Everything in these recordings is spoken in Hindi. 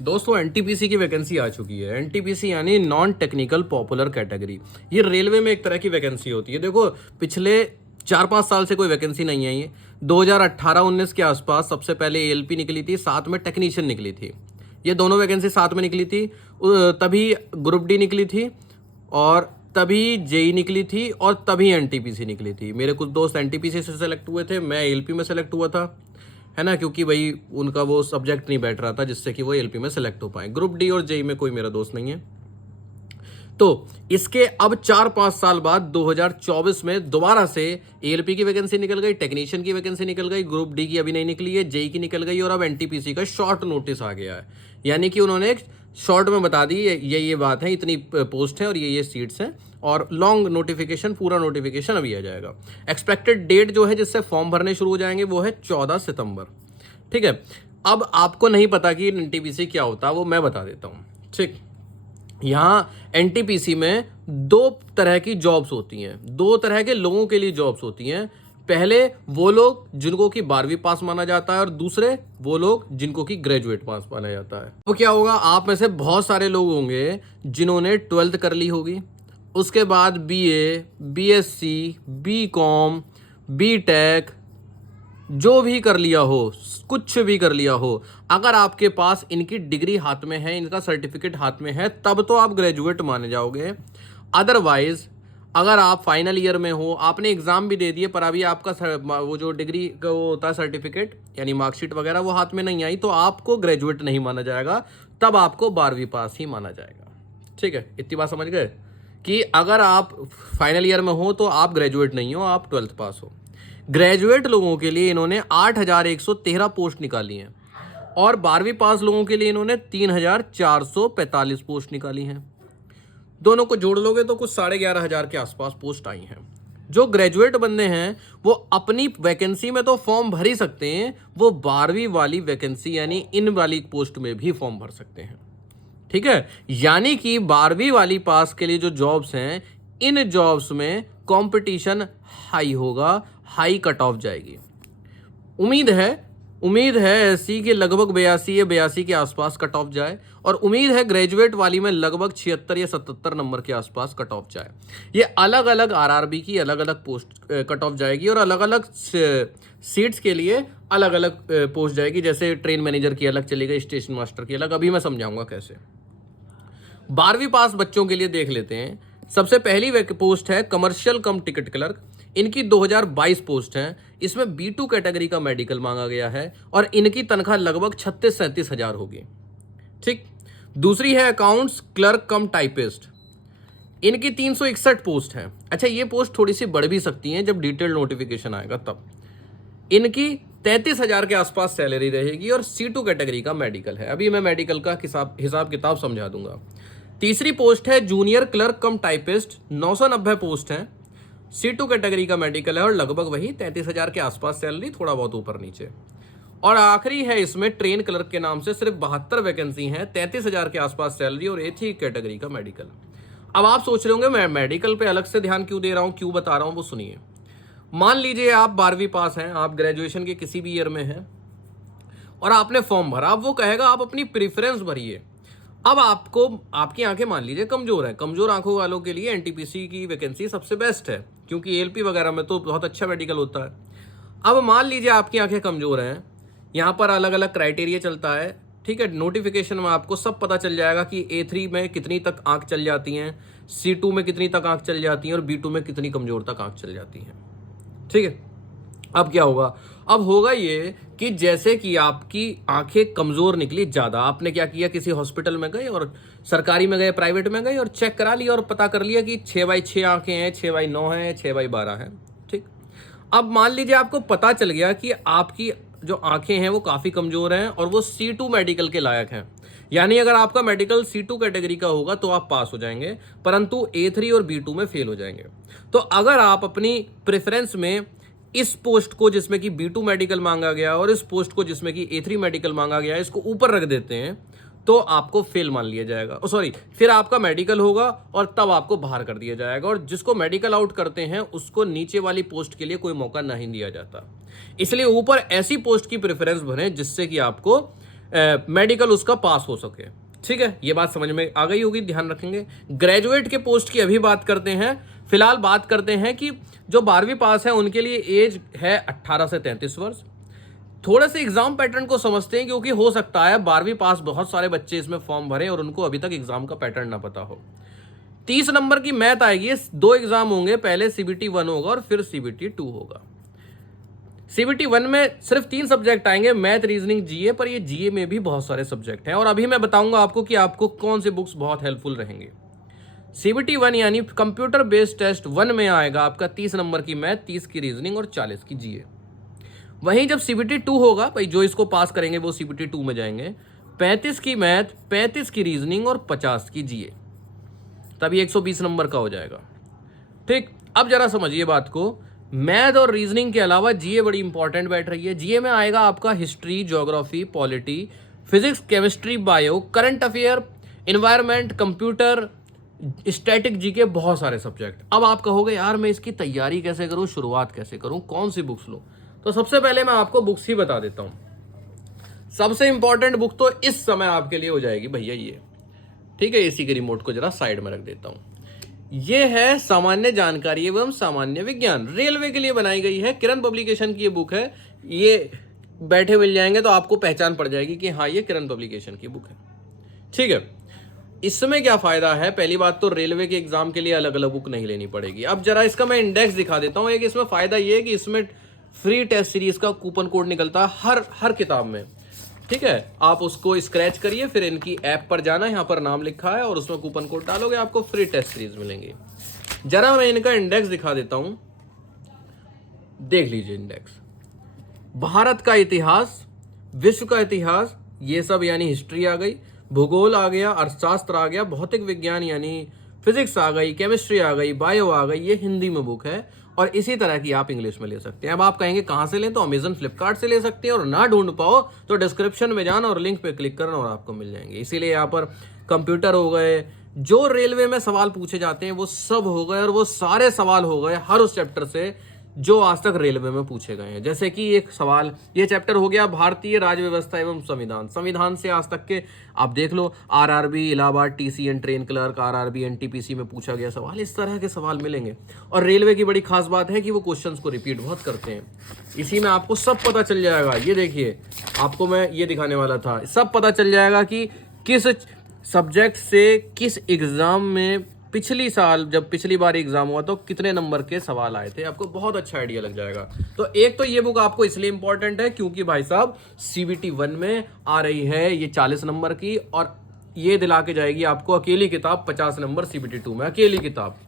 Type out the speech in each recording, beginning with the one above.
दोस्तों एनटीपीसी की वैकेंसी आ चुकी है। एनटीपीसी यानी नॉन टेक्निकल पॉपुलर कैटेगरी। ये रेलवे में एक तरह की वैकेंसी होती है। देखो पिछले 4-5 साल से कोई वैकेंसी नहीं आई है। 2018-19 के आसपास सबसे पहले एएलपी निकली थी, साथ में टेक्नीशियन निकली थी। ये दोनों वैकेंसी साथ में निकली थी। तभी ग्रुप डी निकली थी और तभी जेई निकली थी और तभी एनटीपीसी निकली थी। मेरे कुछ दोस्त एनटीपीसी से सेलेक्ट हुए थे, मैं एएलपी में सेलेक्ट हुआ था, है ना, क्योंकि भाई उनका वो सब्जेक्ट नहीं बैठ रहा था जिससे कि वो एलपी में सेलेक्ट हो पाए। ग्रुप डी और जेई में कोई मेरा दोस्त नहीं है। तो इसके अब 4-5 साल बाद 2024 में दोबारा से एएलपी की वैकेंसी निकल गई, टेक्नीशियन की वैकेंसी निकल गई, ग्रुप डी की अभी नहीं निकली है, जेई की निकल गई और अब एनटीपीसी का शॉर्ट नोटिस आ गया है। यानी कि उन्होंने शॉर्ट में बता दी ये बात है, इतनी पोस्ट है और ये सीट्स हैं, और लॉन्ग नोटिफिकेशन, पूरा नोटिफिकेशन अभी आ जाएगा। एक्सपेक्टेड डेट जो है जिससे फॉर्म भरने शुरू हो जाएंगे वो है 14 सितंबर। ठीक है। अब आपको नहीं पता कि एनटीपीसी क्या होता है, वो मैं बता देता हूँ। ठीक, यहाँ एनटीपीसी में दो तरह की जॉब्स होती हैं, दो तरह के लोगों के लिए जॉब्स होती हैं। पहले वो लोग जिनको कि 12वीं पास माना जाता है और दूसरे वो लोग जिनको कि ग्रेजुएट पास माना जाता है। तो क्या होगा, आप में से बहुत सारे लोग होंगे जिन्होंने 12th कर ली होगी, उसके बाद बीए, बीएससी, बीकॉम, बीटेक, जो भी कर लिया हो, कुछ भी कर लिया हो, अगर आपके पास इनकी डिग्री हाथ में है, इनका सर्टिफिकेट हाथ में है, तब तो आप ग्रेजुएट माने जाओगे। अदरवाइज अगर आप फाइनल ईयर में हो, आपने एग्जाम भी दे दिए पर अभी आपका वो जो डिग्री का वो होता है सर्टिफिकेट यानी मार्कशीट वगैरह वो हाथ में नहीं आई, तो आपको ग्रेजुएट नहीं माना जाएगा, तब आपको 12वीं पास ही माना जाएगा। ठीक है, इतनी बात समझ गए कि अगर आप फाइनल ईयर में हो तो आप ग्रेजुएट नहीं हो, आप 12th पास हो। ग्रेजुएट लोगों के लिए इन्होंने 8,113 पोस्ट निकाली हैं और 12वीं पास लोगों के लिए इन्होंने 3,445 पोस्ट निकाली हैं। दोनों को जोड़ लोगे तो कुछ 11,500 के आसपास पोस्ट आई हैं। जो ग्रेजुएट बंदे हैं वो अपनी वैकेंसी में तो फॉर्म भर ही सकते हैं, वो 12वीं वाली वैकेंसी यानी इन वाली पोस्ट में भी फॉर्म भर सकते हैं। ठीक है, यानी कि 12वीं वाली पास के लिए जो जॉब्स हैं, इन जॉब्स में कंपटीशन हाई होगा, हाई कट ऑफ जाएगी। उम्मीद है ऐसी कि लगभग 82 या 82 के आसपास कट ऑफ जाए, और उम्मीद है ग्रेजुएट वाली में लगभग 76 या 77 नंबर के आसपास कट ऑफ जाए। ये अलग अलग आरआरबी की अलग अलग पोस्ट कट ऑफ जाएगी और अलग अलग सीट्स के लिए अलग अलग पोस्ट जाएगी। जैसे ट्रेन मैनेजर की अलग चलेगी, स्टेशन मास्टर की अलग, अभी मैं समझाऊंगा कैसे। 12वीं पास बच्चों के लिए देख लेते हैं। सबसे पहली पोस्ट है कमर्शियल कम टिकट क्लर्क। इनकी 2022 पोस्ट है। इसमें B2 कैटेगरी का मेडिकल मांगा गया है और इनकी तनख्वाह लगभग 36-37 हजार होगी। ठीक, दूसरी है अकाउंट्स क्लर्क कम टाइपिस्ट। इनकी 361 पोस्ट है। अच्छा, ये पोस्ट थोड़ी सी बढ़ भी सकती है जब डिटेल नोटिफिकेशन आएगा तब। इनकी 33,000 के आसपास सैलरी रहेगी और C2 कैटेगरी का मेडिकल है। अभी मैं मेडिकल का हिसाब किताब समझा दूंगा। तीसरी पोस्ट है जूनियर क्लर्क कम टाइपिस्ट, 990 पोस्ट है। C2 कैटेगरी का मेडिकल है और लगभग वही 33,000 के आसपास सैलरी, थोड़ा बहुत ऊपर नीचे। और आखिरी है इसमें ट्रेन क्लर्क के नाम से सिर्फ 72 वैकेंसी हैं, 33,000 के आसपास सैलरी और A3 कैटेगरी का मेडिकल। अब आप सोच रहे होंगे मैं मेडिकल पे अलग से ध्यान क्यों दे रहा हूँ, क्यों बता रहा हूँ, वो सुनिए। मान लीजिए आप 12वीं पास हैं, आप ग्रेजुएशन के किसी भी ईयर में हैं और आपने फॉर्म भरा। अब वो कहेगा आप अपनी प्रेफरेंस भरिए। अब आपको, आपकी आंखें मान लीजिए कमजोर है, कमजोर आंखों वालों के लिए एनटीपीसी की वैकेंसी सबसे बेस्ट है, क्योंकि एएलपी वगैरह में तो बहुत अच्छा मेडिकल होता है। अब मान लीजिए आपकी आंखें कमजोर हैं, यहाँ पर अलग अलग क्राइटेरिया चलता है। ठीक है, नोटिफिकेशन में आपको सब पता चल जाएगा कि A3 में कितनी तक आंख चल जाती हैं, C2 में कितनी तक आंख चल जाती हैं और B2 में कितनी कमजोर तक आंख चल जाती हैं। ठीक है, अब क्या होगा, अब होगा ये कि जैसे कि आपकी आंखें कमजोर निकली ज्यादा, आपने क्या किया, किसी हॉस्पिटल में गए और सरकारी में गए, प्राइवेट में गए और चेक करा लिया और पता कर लिया कि 6/6 आंखें हैं, 6/9 हैं, 6/12 हैं। ठीक, अब मान लीजिए आपको पता चल गया कि आपकी जो आंखें हैं वो काफी कमजोर हैं और वो C2 मेडिकल के लायक हैं। यानी अगर आपका मेडिकल C2 कैटेगरी का होगा तो आप पास हो जाएंगे, परंतु A3 और B2 में फेल हो जाएंगे। तो अगर आप अपनी प्रेफरेंस में इस पोस्ट को जिसमें कि B2 मेडिकल मांगा गया और इस पोस्ट को जिसमें कि A3 मेडिकल मांगा गया, इसको ऊपर रख देते हैं तो आपको फेल मान लिया जाएगा। सॉरी, फिर आपका मेडिकल होगा और तब आपको बाहर कर दिया जाएगा, और जिसको मेडिकल आउट करते हैं उसको नीचे वाली पोस्ट के लिए कोई मौका नहीं दिया जाता। इसलिए ऊपर ऐसी पोस्ट की प्रेफरेंस भरें जिससे कि आपको मेडिकल उसका पास हो सके। ठीक है, ये बात समझ में आ गई होगी, ध्यान रखेंगे। ग्रेजुएट के पोस्ट की अभी बात करते हैं। फिलहाल बात करते हैं कि जो 12वीं पास है उनके लिए एज है 18 से 33 वर्ष। थोड़े से एग्जाम पैटर्न को समझते हैं, क्योंकि हो सकता है 12वीं पास बहुत सारे बच्चे इसमें फॉर्म भरे और उनको अभी तक एग्जाम का पैटर्न ना पता हो। 30 नंबर की मैथ आएगी, 2 एग्जाम होंगे, पहले CBT 1 होगा और फिर CBT 2 होगा। CBT 1 में सिर्फ 3 सब्जेक्ट आएंगे, मैथ, रीजनिंग, GA, पर ये GA में भी बहुत सारे सब्जेक्ट हैं और अभी मैं बताऊंगा आपको कि आपको कौन से बुक्स बहुत हेल्पफुल रहेंगे। CBT 1 यानी कंप्यूटर बेस्ड टेस्ट 1 में आएगा आपका 30 नंबर की मैथ, 30 की रीजनिंग और 40 की GA। वहीं जब CBT 2 होगा, भाई जो इसको पास करेंगे वो CBT 2 में जाएंगे, 35 की मैथ, 35 की रीजनिंग और 50 की GA, तभी 120 नंबर का हो जाएगा। ठीक, अब जरा समझिए बात को। मैथ और रीजनिंग के अलावा GA बड़ी इंपॉर्टेंट बैठ रही है। GA में आएगा आपका history, geography, polity, physics, chemistry, bio, current affair, environment, computer, static, GK, बहुत सारे सब्जेक्ट। अब आप कहोगे यार मैं इसकी तैयारी कैसे करूं, शुरुआत कैसे करूं, कौन सी बुक्स लूं? तो सबसे पहले मैं आपको बुक्स ही बता देता हूं। सबसे इंपॉर्टेंट बुक तो इस समय आपके लिए हो जाएगी भैया ये, ठीक है। इसी के रिमोट को जरा साइड में रख देता हूं। ये है सामान्य जानकारी एवं सामान्य विज्ञान, रेलवे के लिए बनाई गई है, किरण पब्लिकेशन की ये बुक है। ये बैठे मिल जाएंगे तो आपको पहचान पड़ जाएगी कि हाँ ये किरण पब्लिकेशन की बुक है। ठीक है, इसमें क्या फायदा है? पहली बात तो रेलवे के एग्जाम के लिए अलग अलग बुक नहीं लेनी पड़ेगी। अब जरा इसका मैं इंडेक्स दिखा देता हूं। एक इसमें फायदा ये है कि इसमें फ्री टेस्ट सीरीज का कूपन कोड निकलता है हर किताब में। ठीक है, आप उसको स्क्रैच करिए, फिर इनकी ऐप पर जाना, यहाँ पर नाम लिखा है और उसमें कूपन कोड डालोगे, आपको फ्री टेस्ट सीरीज मिलेंगे। जरा मैं इनका इंडेक्स दिखा देता हूं, देख लीजिए इंडेक्स। भारत का इतिहास, विश्व का इतिहास, ये सब यानी हिस्ट्री आ गई, भूगोल आ गया, अर्थशास्त्र आ गया, भौतिक विज्ञान यानी फिजिक्स आ गई, केमिस्ट्री आ गई, बायो आ गई, ये हिंदी में बुक है। और इसी तरह की आप इंग्लिश में ले सकते हैं। अब आप कहेंगे कहां से लें, तो अमेजन, फ्लिपकार्ट से ले सकते हैं, और ना ढूंढ पाओ तो डिस्क्रिप्शन में जाना और लिंक पे क्लिक करना और आपको मिल जाएंगे। इसीलिए यहाँ पर कंप्यूटर हो गए, जो रेलवे में सवाल पूछे जाते हैं वो सब हो गए, और वो सारे सवाल हो गए हर उस चैप्टर से जो आज तक रेलवे में पूछे गए हैं। जैसे कि एक सवाल, ये चैप्टर हो गया भारतीय राज्य व्यवस्था एवं संविधान। संविधान से आज तक के आप देख लो, RRB, Allahabad, TCN, train clerk, RRB, NTPC में पूछा गया सवाल, इस तरह के सवाल मिलेंगे। और रेलवे की बड़ी खास बात है कि वो क्वेश्चंस को रिपीट बहुत करते हैं। इसी में आपको सब पता चल जाएगा। ये देखिए, आपको मैं ये दिखाने वाला था, सब पता चल जाएगा कि किस सब्जेक्ट से किस एग्जाम में पिछली साल, जब पिछली बार एग्जाम हुआ तो कितने नंबर के सवाल आए थे, आपको बहुत अच्छा आइडिया लग जाएगा। तो एक तो ये बुक आपको इसलिए इंपॉर्टेंट है क्योंकि भाई साहब CBT 1 में आ रही है ये 40 नंबर की, और ये दिला के जाएगी आपको अकेली किताब 50 नंबर CBT 2 में, अकेली किताब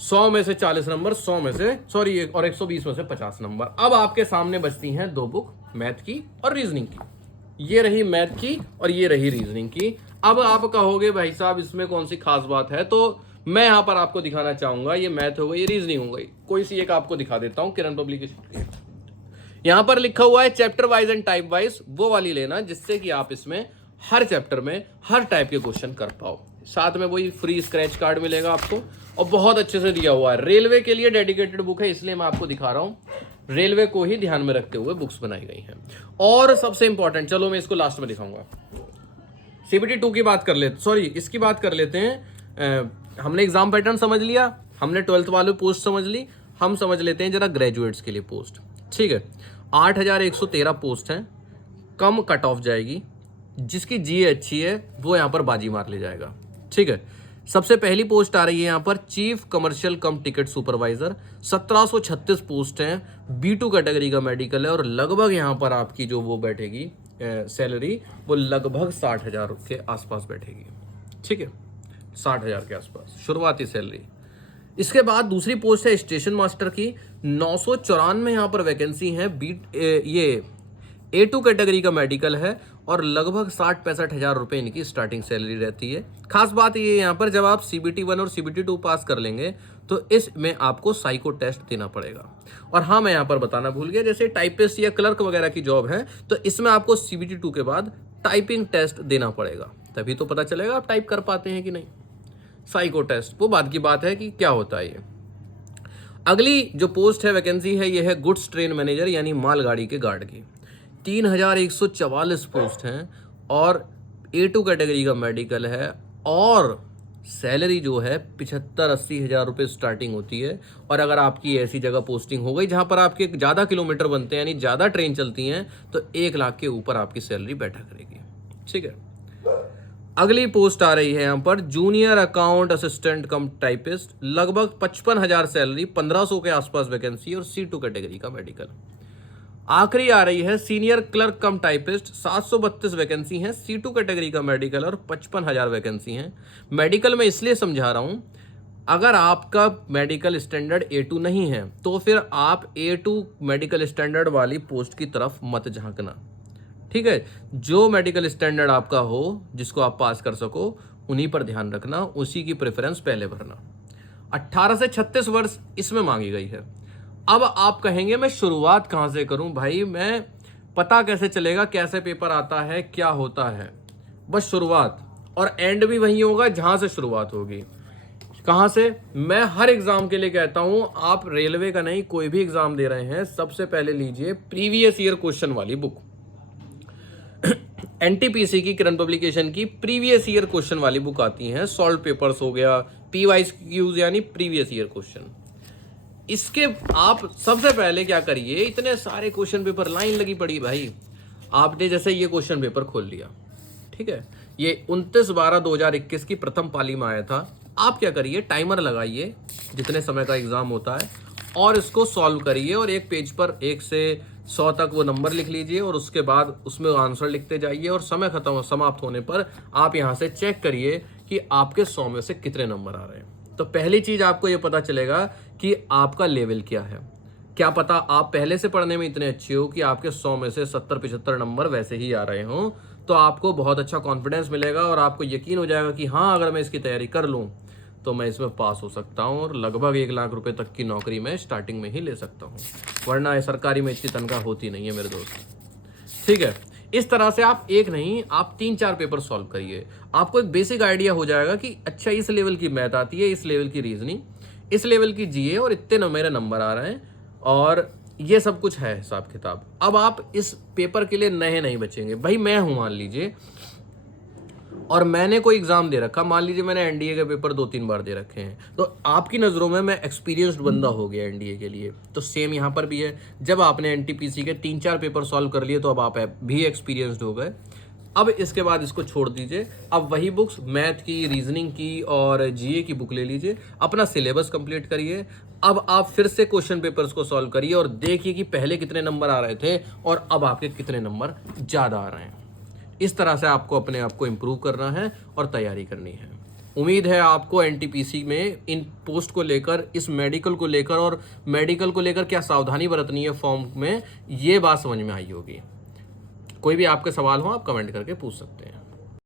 100 में से 40 नंबर, 100 में से सॉरी और 120 में से 50 नंबर। अब आपके सामने बचती हैं 2 बुक, मैथ की और रीजनिंग की। ये रही मैथ की और ये रही रीजनिंग की। अब आप कहोगे भाई साहब इसमें कौन सी खास बात है, तो मैं यहां पर आपको दिखाना चाहूंगा। ये मैथ हो गई, ये रीजनिंग हो गई, कोई सी एक आपको दिखा देता हूं किरण पब्लिकेशन। यहां पर लिखा हुआ है chapter wise and type wise, वो वाली लेना जिससे कि आप इसमें हर चैप्टर में हर टाइप के क्वेश्चन कर पाओ। साथ में वही फ्री स्क्रैच कार्ड मिलेगा आपको, और बहुत अच्छे से दिया हुआ है। रेलवे के लिए डेडिकेटेड बुक है, इसलिए मैं आपको दिखा रहा हूं। रेलवे को ही ध्यान में रखते हुए बुक्स बनाई गई हैं। और सबसे इंपॉर्टेंट, चलो मैं इसको लास्ट में दिखाऊंगा। CBT 2 की बात कर लेते, सॉरी इसकी बात कर लेते हैं। हमने एग्जाम पैटर्न समझ लिया, हमने 12th वाले पोस्ट समझ ली, हम समझ लेते हैं जरा ग्रेजुएट्स के लिए पोस्ट। ठीक है, 8113 पोस्ट हैं, कम कट ऑफ जाएगी। जिसकी GA अच्छी है वो यहाँ पर बाजी मार ले जाएगा। ठीक है, सबसे पहली पोस्ट आ रही है यहाँ पर चीफ कमर्शियल कम टिकट सुपरवाइजर, 1736 पोस्ट हैं, B2 कैटेगरी का मेडिकल है, और लगभग यहाँ पर आपकी जो वो बैठेगी सैलरी, वो लगभग 60,000 के आसपास बैठेगी। ठीक है, 60,000 के आसपास शुरुआती सैलरी। इसके बाद दूसरी पोस्ट है स्टेशन मास्टर की, 994 यहाँ पर वैकेंसी है। ये A2 कैटेगरी का मेडिकल है, और लगभग 60-65 हजार रुपए इनकी स्टार्टिंग सैलरी रहती है। खास बात ये यहाँ पर, जब आप CBT 1 और CBT 2 पास कर लेंगे तो इसमें आपको साइको टेस्ट देना पड़ेगा। और हाँ, मैं यहाँ पर बताना भूल गया, जैसे टाइपिस्ट या क्लर्क वगैरह की जॉब है तो इसमें आपको CBT 2 के बाद टाइपिंग टेस्ट देना पड़ेगा, तभी तो पता चलेगा आप टाइप कर पाते हैं कि नहीं। साइको टेस्ट वो बात की बात है कि क्या होता है ये। अगली जो पोस्ट है, वैकेंसी है, ये है गुड्स ट्रेन मैनेजर यानी मालगाड़ी के गार्ड की। 3144 पोस्ट हैं और A2 कैटेगरी का मेडिकल है और सैलरी जो है 75-80 हज़ार रुपये स्टार्टिंग होती है। और अगर आपकी ऐसी जगह पोस्टिंग हो गई जहां पर आपके ज़्यादा किलोमीटर बनते हैं यानी ज़्यादा ट्रेन चलती हैं तो 1 लाख के ऊपर आपकी सैलरी बैठा करेगी। ठीक है, अगली पोस्ट आ रही है यहाँ पर जूनियर अकाउंट असिस्टेंट कम टाइपिस्ट, लगभग 55,000 सैलरी, 1500 के आसपास वैकेंसी और C2 कैटेगरी का मेडिकल। आखिरी आ रही है सीनियर क्लर्क कम टाइपिस्ट, 732 वैकेंसी हैं, C2 कैटेगरी का मेडिकल और 55,000 वैकेंसी हैं। मेडिकल में इसलिए समझा रहा हूं, अगर आपका मेडिकल स्टैंडर्ड A2 नहीं है तो फिर आप A2 मेडिकल स्टैंडर्ड वाली पोस्ट की तरफ मत झांकना। ठीक है, जो मेडिकल स्टैंडर्ड आपका हो जिसको आप पास कर सको उन्हीं पर ध्यान रखना, उसी की प्रेफरेंस पहले भरना। 18 से 36 वर्ष इसमें मांगी गई है। अब आप कहेंगे मैं शुरुआत कहां से करूं भाई, मैं पता कैसे चलेगा कैसे पेपर आता है क्या होता है। बस शुरुआत और एंड भी वही होगा जहां से शुरुआत होगी। कहां से? मैं हर एग्जाम के लिए कहता हूं, आप रेलवे का नहीं कोई भी एग्जाम दे रहे हैं सबसे पहले लीजिए प्रीवियस ईयर क्वेश्चन वाली बुक। एनटीपीसी की किरण पब्लिकेशन की प्रीवियस ईयर क्वेश्चन वाली बुक आती है, सॉल्व पेपर्स हो गया, PYQs यानी प्रीवियस ईयर क्वेश्चन। इसके आप सबसे पहले क्या करिए, इतने सारे क्वेश्चन पेपर लाइन लगी पड़ी भाई, आपने जैसे ये क्वेश्चन पेपर खोल लिया, ठीक है, ये 29/12/2021 की प्रथम पाली में आया था। आप क्या करिए, टाइमर लगाइए जितने समय का एग्जाम होता है और इसको सॉल्व करिए और एक पेज पर 1 से 100 तक वो नंबर लिख लीजिए और उसके बाद उसमें आंसर लिखते जाइए और समय समाप्त होने पर आप यहाँ से चेक करिए कि आपके 100 में से कितने नंबर आ रहे हैं। तो पहली चीज आपको ये पता चलेगा कि आपका लेवल क्या है। क्या पता आप पहले से पढ़ने में इतने अच्छे हो कि आपके 100 में से 70-75 नंबर वैसे ही आ रहे हों, तो आपको बहुत अच्छा कॉन्फिडेंस मिलेगा और आपको यकीन हो जाएगा कि हाँ अगर मैं इसकी तैयारी कर लूँ तो मैं इसमें पास हो सकता हूँ और लगभग 1 लाख रुपए तक की नौकरी मैं स्टार्टिंग में ही ले सकता हूँ, वरना सरकारी में इतनी तनख्वाह होती नहीं है मेरे दोस्त। ठीक है, इस तरह से आप एक नहीं आप 3-4 पेपर सॉल्व करिए, आपको एक बेसिक आइडिया हो जाएगा कि अच्छा इस लेवल की मैथ आती है, इस लेवल की रीजनिंग, इस लेवल की जीए और इतने मेरे नंबर आ रहे हैं और ये सब कुछ है हिसाब किताब। अब आप इस पेपर के लिए नए नहीं बचेंगे। भाई मैं हूं मान लीजिए और मैंने कोई एग्जाम दे रखा, मान लीजिए मैंने एनडीए के पेपर 2-3 बार दे रखे हैं, तो आपकी नज़रों में मैं एक्सपीरियंस्ड बंदा हो गया एनडीए के लिए। तो सेम यहाँ पर भी है, जब आपने एनटीपीसी के 3-4 पेपर सॉल्व कर लिए तो अब आप भी एक्सपीरियंस्ड हो गए। अब इसके बाद इसको छोड़ दीजिए, अब वही बुक्स मैथ की, रीजनिंग की और जीए की बुक ले लीजिए, अपना सिलेबस कंप्लीट करिए। अब आप फिर से क्वेश्चन पेपर्स को सॉल्व करिए और देखिए कि पहले कितने नंबर आ रहे थे और अब आपके कितने नंबर ज़्यादा आ रहे हैं। इस तरह से आपको अपने आप को इम्प्रूव करना है और तैयारी करनी है। उम्मीद है आपको एनटीपीसी में इन पोस्ट को लेकर, इस मेडिकल को लेकर और मेडिकल को लेकर क्या सावधानी बरतनी है फॉर्म में, ये बात समझ में आई होगी। कोई भी आपके सवाल हो आप कमेंट करके पूछ सकते हैं।